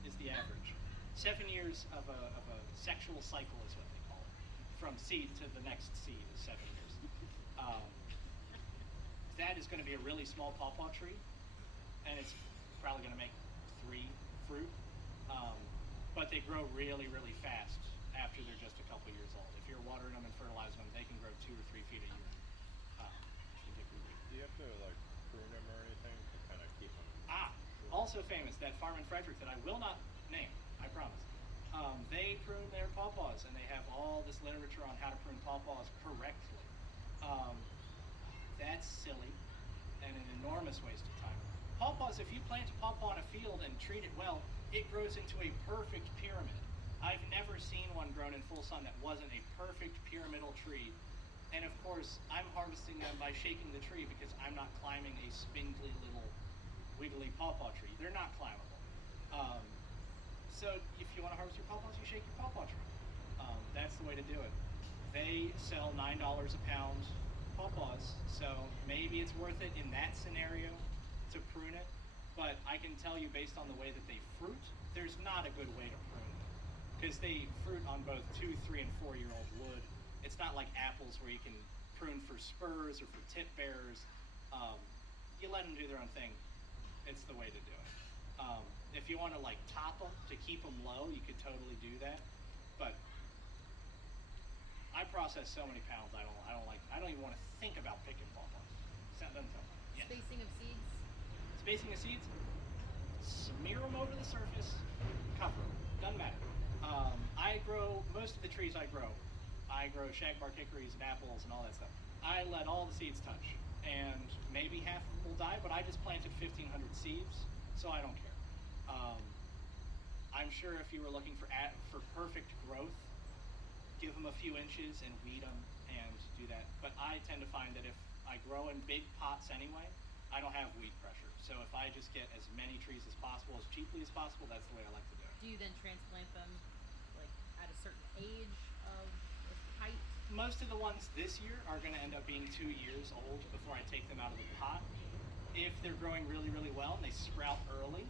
is the average. 7 years of a sexual cycle is what they call it. From seed to the next seed is 7 years. That is going to be a really small pawpaw tree, and it's probably going to make 3 fruit. But they grow really, really fast after they're just a couple years old. If you're watering them and fertilizing them, they can grow 2 or 3 feet a year. Do you have to prune them or anything to kind of keep them? Also famous, that farm in Frederick that I will not name, I promise. They prune their pawpaws, and they have all this literature on how to prune pawpaws correctly. That's silly and an enormous waste of time. Pawpaws, if you plant a pawpaw in a field and treat it well, it grows into a perfect pyramid. I've never seen one grown in full sun that wasn't a perfect pyramidal tree. And of course, I'm harvesting them by shaking the tree because I'm not climbing a spindly little wiggly pawpaw tree. They're not climbable. So if you want to harvest your pawpaws, you shake your pawpaw tree. That's the way to do it. They sell $9 a pound pawpaws, so maybe it's worth it in that scenario to prune it. But I can tell you, based on the way that they fruit, there's not a good way to prune them because they fruit on both 2, 3, and 4-year-old wood. It's not like apples where you can prune for spurs or for tip bearers. You let them do their own thing. It's the way to do it. If you want to like top them to keep them low, you could totally do that. But I process so many pounds. I don't even want to think about picking pawpaws. Doesn't sound fun. Yeah. Spacing of seeds. Spacing of seeds. Smear them over the surface. Cover them. Doesn't matter. I grow most of the trees I grow. I grow shagbark hickories and apples and all that stuff. I let all the seeds touch, and maybe half of them will die. But I just planted 1,500 seeds, so I don't care. I'm sure if you were looking for perfect growth, give them a few inches and weed them and do that. But I tend to find that if I grow in big pots anyway, I don't have weed pressure. So if I just get as many trees as possible, as cheaply as possible, that's the way I like to do it. Do you then transplant them like at a certain age of height? Most of the ones this year are going to end up being 2 years old before I take them out of the pot. If they're growing really, really well and they sprout early,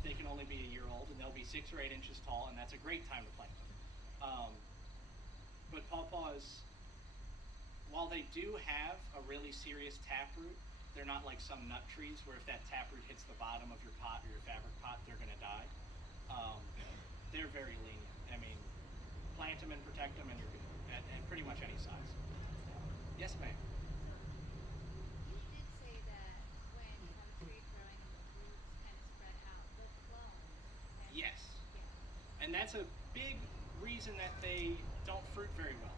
they can only be a year old, and they'll be 6 or 8 inches tall, and that's a great time to plant them. But pawpaws, while they do have a really serious taproot, they're not like some nut trees where if that taproot hits the bottom of your pot or your fabric pot, they're going to die. They're very lenient. I mean, plant them and protect them, and you're good at pretty much any size. Yes, ma'am. You did say that when you have a tree growing and the roots kind of spread out, the clones. Yes. Yeah. And that's a big reason that they don't fruit very well,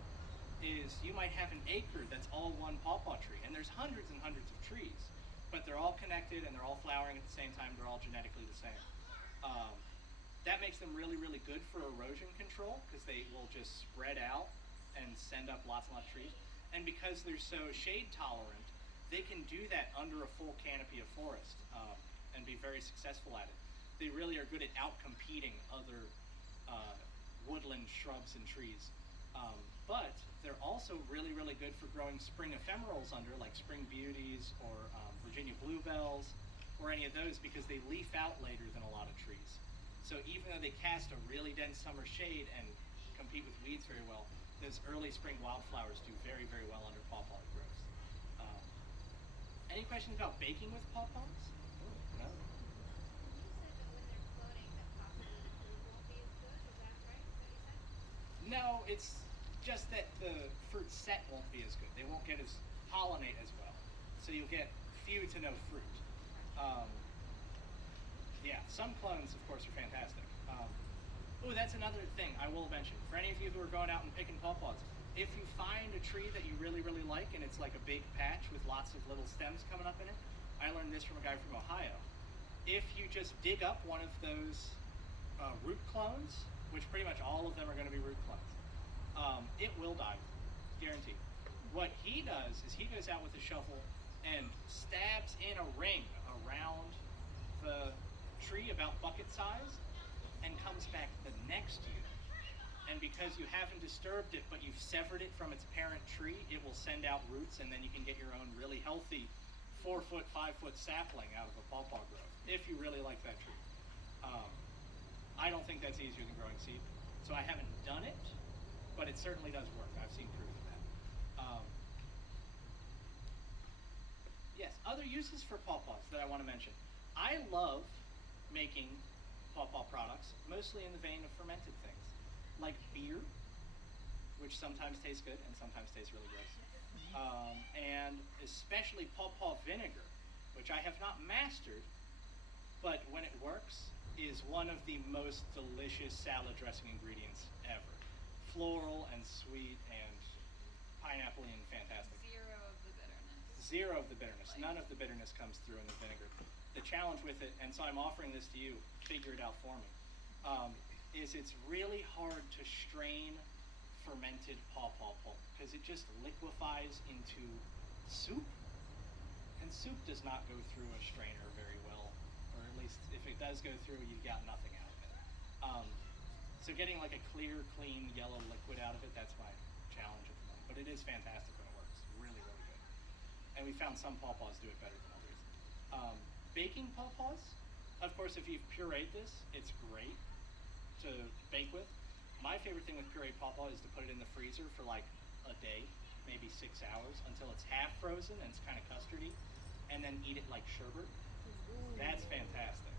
is you might have an acre that's all one pawpaw tree, and there's hundreds and hundreds of trees, but they're all connected and they're all flowering at the same time. They're all genetically the same. That makes them really, really good for erosion control because they will just spread out and send up lots and lots of trees. And because they're so shade tolerant, they can do that under a full canopy of forest and be very successful at it. They really are good at outcompeting other woodland shrubs and trees. But they're also really, really good for growing spring ephemerals under, like spring beauties or Virginia bluebells or any of those, because they leaf out later than a lot of trees. So even though they cast a really dense summer shade and compete with weeds very well, those early spring wildflowers do very, very well under pawpaw growth. Any questions about baking with pawpaws? No? You said that when they're cloning that possibly the fruit won't be as good. Is that right? What you said? No, it's just that the fruit set won't be as good. They won't get as pollinate as well. So you'll get few to no fruit. Yeah, some clones, of course, are fantastic. That's another thing I will mention. For any of you who are going out and picking pawpaws, if you find a tree that you really, really like and it's like a big patch with lots of little stems coming up in it, I learned this from a guy from Ohio. If you just dig up one of those root clones, which pretty much all of them are going to be root clones, it will die, guaranteed. What he does is he goes out with a shovel and stabs in a ring around the tree about bucket size and comes back the next year. And because you haven't disturbed it, but you've severed it from its parent tree, it will send out roots, and then you can get your own really healthy 4-foot, 5-foot sapling out of a pawpaw grove, if you really like that tree. I don't think that's easier than growing seed, so I haven't done it, but it certainly does work. I've seen proof of that. Yes, other uses for pawpaws that I want to mention. I love making pawpaw products, mostly in the vein of fermented things, like beer, which sometimes tastes good and sometimes tastes really gross, and especially pawpaw vinegar, which I have not mastered, but when it works, is one of the most delicious salad dressing ingredients ever. Floral and sweet and pineapple and fantastic. Zero of the bitterness. Zero of the bitterness. None of the bitterness comes through in the vinegar. The challenge with it, and so I'm offering this to you, figure it out for me, is it's really hard to strain fermented pawpaw pulp because it just liquefies into soup, and soup does not go through a strainer very well, or at least if it does go through, you got nothing out of it. So getting like a clear, clean, yellow liquid out of it, that's my challenge at the moment. But it is fantastic when it works. Really, really good. And we found some pawpaws do it better than others. Baking pawpaws, of course, if you've pureed this, it's great to bake with. My favorite thing with pureed pawpaw is to put it in the freezer for like a day, maybe 6 hours, until it's half frozen and it's kind of custardy, and then eat it like sherbet. That's fantastic.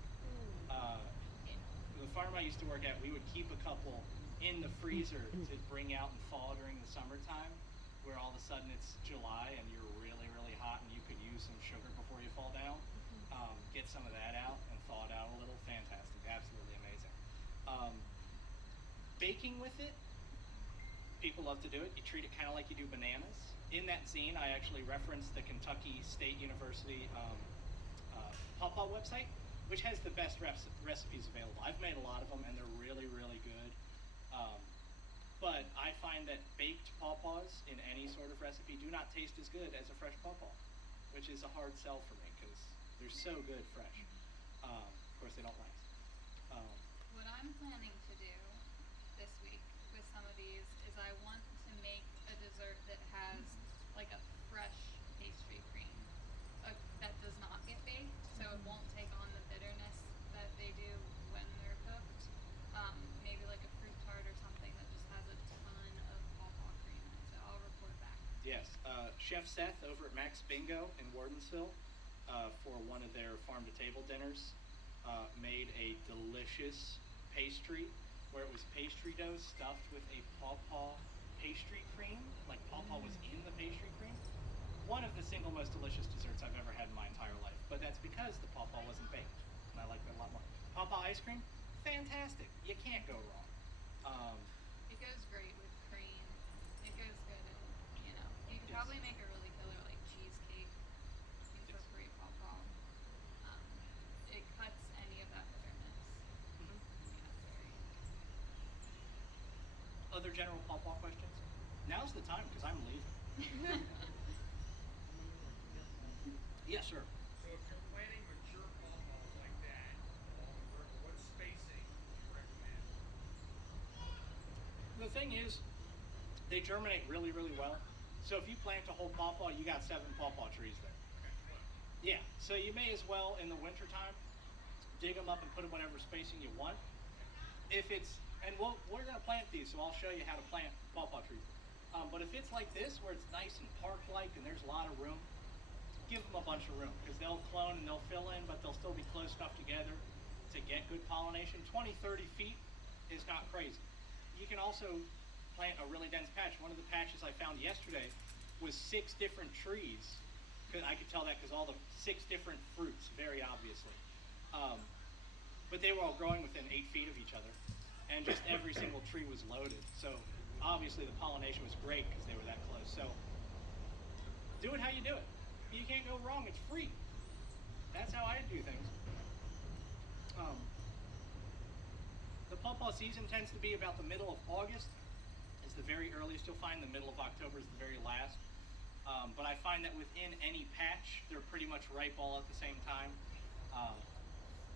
The farm I used to work at, we would keep a couple in the freezer to bring out and thaw during the summertime, where all of a sudden it's July and you're really, really hot and you could use some sugar before you fall down. Get some of that out and thaw it out a little. Fantastic, absolutely amazing. Baking with it, people love to do it. You treat it kind of like you do bananas. In that zine, I actually referenced the Kentucky State University Pawpaw website, which has the best recipes available. I've made a lot of them, and they're really, really good. But I find that baked pawpaws in any sort of recipe do not taste as good as a fresh pawpaw, which is a hard sell for me because they're so good fresh. Of course, they don't last. What I'm planning to do this week with some of these is I want to make a dessert that has like a fresh pastry cream that does not get baked, so it won't take on the bitterness that they do when they're cooked. Maybe like a fruit tart or something that just has a ton of pawpaw cream in it. So I'll report back. Yes, Chef Seth over at Max Bingo in Wardensville for one of their farm-to-table dinners made a delicious pastry where it was pastry dough stuffed with a pawpaw pastry cream, like pawpaw was in the pastry cream. One of the single most delicious desserts I've ever had in my entire life, but that's because the pawpaw wasn't baked, and I like that a lot more. Pawpaw ice cream, fantastic. You can't go wrong. It goes great with cream. It goes good, and you could Yes. probably make a really killer like cheesecake. Incorporate pawpaw. It cuts any of that bitterness. Yeah, it's very. Other general pawpaw questions? Now's the time because I'm leaving. Yes, sir. So if you're planting mature pawpaws like that along the river, what spacing do you recommend? The thing is, they germinate really, really well. So if you plant a whole pawpaw, you got 7 pawpaw trees there. Yeah, so you may as well in the wintertime dig them up and put them whatever spacing you want. If it's, and we're going to plant these, so I'll show you how to plant pawpaw trees. But if it's like this, where it's nice and park-like and there's a lot of room, give them a bunch of room because they'll clone and they'll fill in, but they'll still be close enough together to get good pollination. 20, 30 feet is not crazy. You can also plant a really dense patch. One of the patches I found yesterday was 6 different trees. I could tell that because all the 6 different fruits, very obviously. But they were all growing within 8 feet of each other, and just every single tree was loaded. So obviously the pollination was great because they were that close. So do it how you do it. You can't go wrong. It's free. That's how I do things. The pawpaw season tends to be about the middle of August. Is the very earliest you'll find. The middle of October is the very last. But I find that within any patch, they're pretty much ripe all at the same time.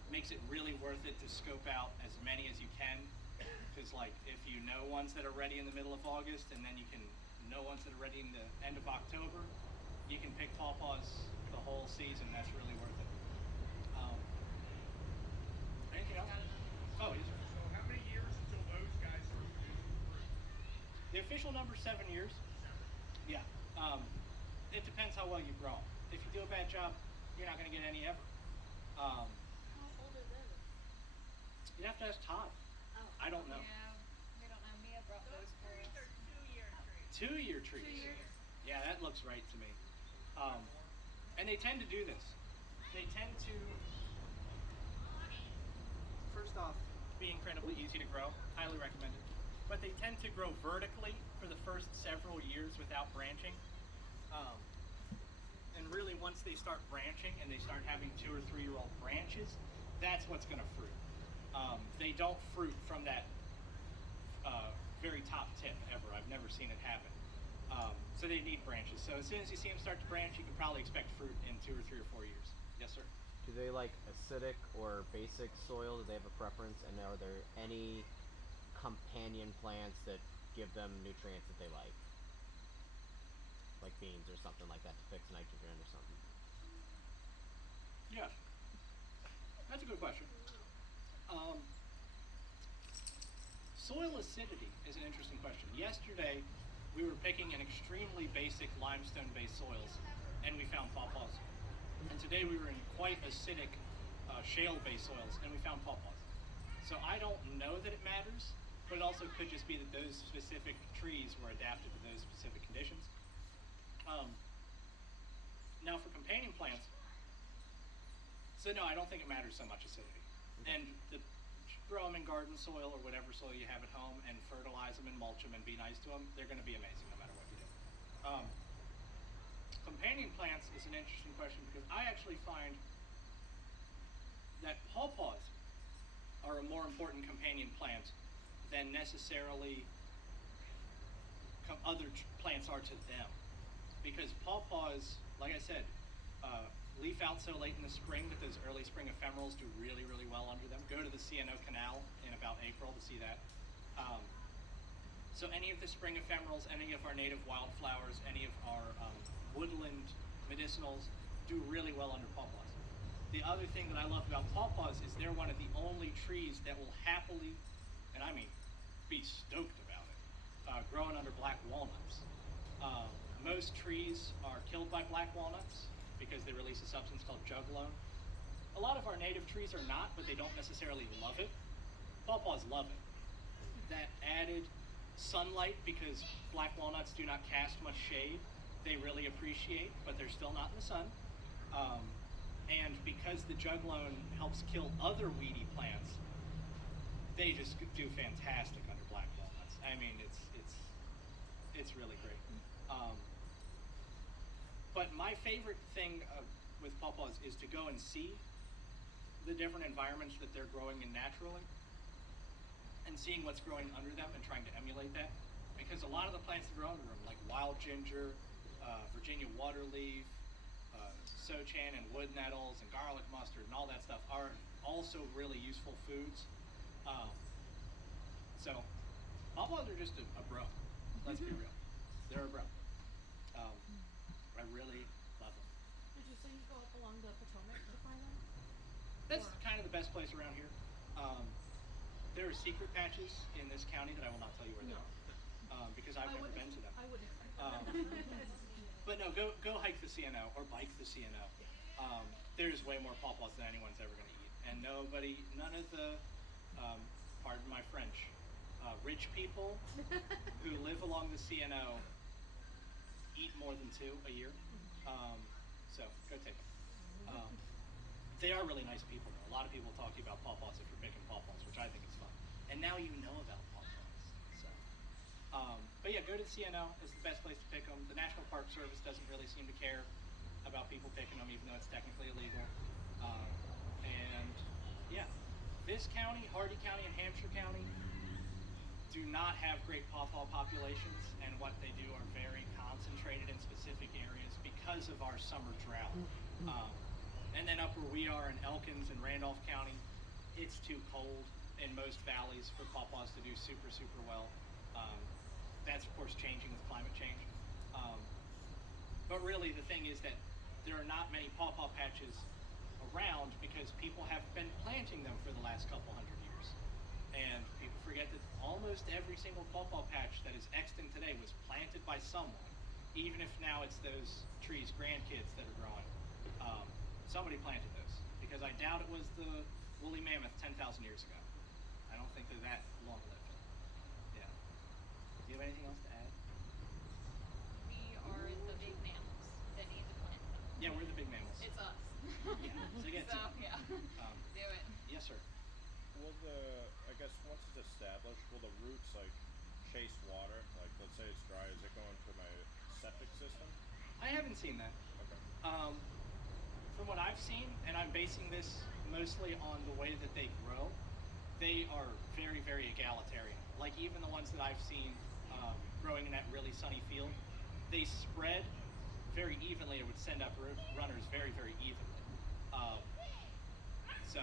Makes it really worth it to scope out as many as you can. Because like if you know ones that are ready in the middle of August, and then you can know ones that are ready in the end of October, you can pick pawpaws the whole season. That's really worth it. Anything else? Oh, yes, sir. So how many years until those guys start producing fruit? The official number is 7 years. Yeah. It depends how well you grow 'em. If you do a bad job, you're not going to get any ever. How old are those? You'd have to ask Todd. Oh. I don't know. Yeah, we don't know. Mia brought Those those for trees us. are 2-year trees. 2-year trees. 2 years. Yeah, that looks right to me. And they tend to do this. They tend to, first off, be incredibly easy to grow. Highly recommended. But they tend to grow vertically for the first several years without branching. And really, once they start branching and they start having 2 or 3-year-old branches, that's what's going to fruit. They don't fruit from that very top tip ever. I've never seen it happen. So they need branches. So as soon as you see them start to branch, you can probably expect fruit in 2 or 3 or 4 years. Yes, sir. Do they like acidic or basic soil? Do they have a preference? And are there any companion plants that give them nutrients that they like beans or something like that to fix nitrogen or something? Yes. That's a good question. Soil acidity is an interesting question. Yesterday, we were picking an extremely basic limestone-based soils, and we found pawpaws. And today we were in quite acidic shale-based soils, and we found pawpaws. So I don't know that it matters, but it also could just be that those specific trees were adapted to those specific conditions. Now for companion plants, so no, I don't think it matters so much acidity. And throw them in garden soil or whatever soil you have at home and fertilize them and mulch them and be nice to them. They're going to be amazing no matter what you do. Companion plants is an interesting question because I actually find that pawpaws are a more important companion plant than necessarily other plants are to them. Because pawpaws, like I said, leaf out so late in the spring that those early spring ephemerals do really, really well under them. Go to the C&O Canal in about April to see that. So any of the spring ephemerals, any of our native wildflowers, any of our woodland medicinals do really well under pawpaws. The other thing that I love about pawpaws is they're one of the only trees that will happily, and I mean be stoked about it, growing under black walnuts. Most trees are killed by black walnuts because they release a substance called juglone. A lot of our native trees are not, but they don't necessarily love it. Pawpaws love it. That added sunlight, because black walnuts do not cast much shade, they really appreciate, but they're still not in the sun. And because the juglone helps kill other weedy plants, they just do fantastic under black walnuts. I mean, it's really great. But my favorite thing with pawpaws is to go and see the different environments that they're growing in naturally and seeing what's growing under them and trying to emulate that. Because a lot of the plants that grow under them, like wild ginger, Virginia waterleaf, sochan and wood nettles and garlic mustard and all that stuff are also really useful foods. So pawpaws are just a bro. Let's be real. They're a bro. I really love them. Did you say you go up along the Potomac to find them? That's kind of the best place around here. There are secret patches in this county that I will not tell you where they are, because I've never been to them. I wouldn't expect that. But no, go hike the CNO or bike the CNO. There's way more pawpaws than anyone's ever going to eat, and none of the, pardon my French, rich people who live along the CNO eat more than 2 a year. So go take them. They are really nice people though. A lot of people talk to you about pawpaws if you're picking pawpaws, which I think is fun. And now you know about pawpaws. So, but yeah, go to the CNO. It's the best place to pick them. The National Park Service doesn't really seem to care about people picking them, even though it's technically illegal. And yeah, this county, Hardy County and Hampshire County, do not have great pawpaw populations, and what they do are very concentrated in specific areas because of our summer drought. And then up where we are in Elkins and Randolph County, it's too cold in most valleys for pawpaws to do super, super well. That's of course changing with climate change. But really the thing is that there are not many pawpaw patches around because people have been planting them for the last couple hundred years. And people forget that almost every single pawpaw patch that is extant today was planted by someone, even if now it's those trees' grandkids that are growing. Somebody planted those, because I doubt it was the woolly mammoth 10,000 years ago. I don't think they're that long-lived. Yeah. Do you have anything else to add? We are the big mammals that need to plant them. Yeah, we're the big mammals. It's us. Yeah, so get So, to it. yeah. Do it. Yes, sir. Will I guess once it's established, will the roots like chase water? Like, let's say it's dry, is it going to my septic system? I haven't seen that. Okay. From what I've seen, and I'm basing this mostly on the way that they grow, they are very, very egalitarian. Like even the ones that I've seen growing in that really sunny field, they spread very evenly. It would send up runners very, very evenly. So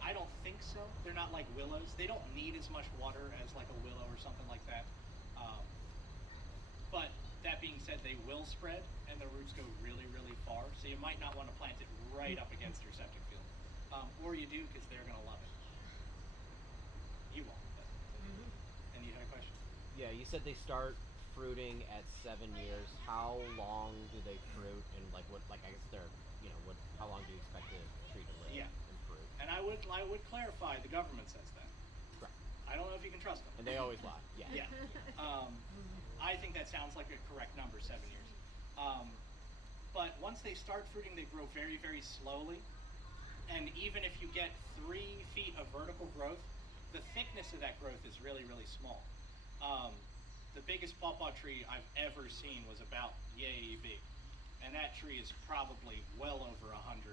I don't think so. They're not like willows. They don't need as much water as like a willow or something like that. But that being said, they will spread and the roots go really, really far. So you might not want to plant it right up against your septic field. Or you do because they're going to love it. You won't. But. And you had a question? Yeah, you said they start fruiting at 7 years. How long do they fruit? And like what? Like I guess they're how long do you expect the tree to live Yeah. and fruit? And I would clarify, the government says that. Correct. I don't know if you can trust them. And they always lie. Yeah. Yeah. I think that sounds like a correct number, 7 years. But once they start fruiting, they grow very, very slowly. And even if you get 3 feet of vertical growth, the thickness of that growth is really, really small. The biggest pawpaw tree I've ever seen was about yay big. And that tree is probably well over 150.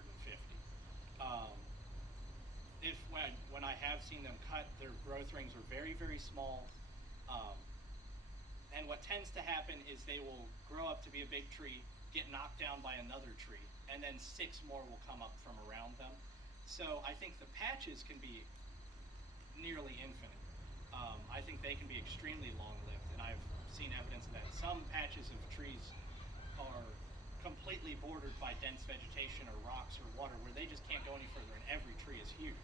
When I have seen them cut, their growth rings are very, very small. And what tends to happen is they will grow up to be a big tree, get knocked down by another tree, and then 6 more will come up from around them. So I think the patches can be nearly infinite. I think they can be extremely long-lived, and I've seen evidence of that. Some patches of trees are completely bordered by dense vegetation or rocks or water where they just can't go any further, and every tree is huge.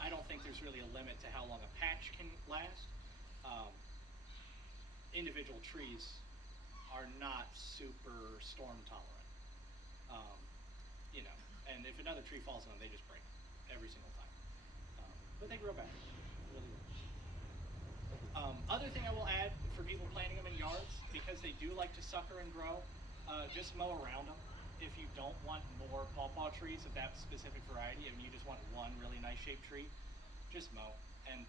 I don't think there's really a limit to how long a patch can last. Individual trees are not super storm tolerant. And if another tree falls on them, they just break every single time. But they grow back. Really well. Other thing I will add for people planting them in yards, because they do like to sucker and grow, just mow around them. If you don't want more pawpaw trees of that specific variety, and you just want one really nice shaped tree, just mow. And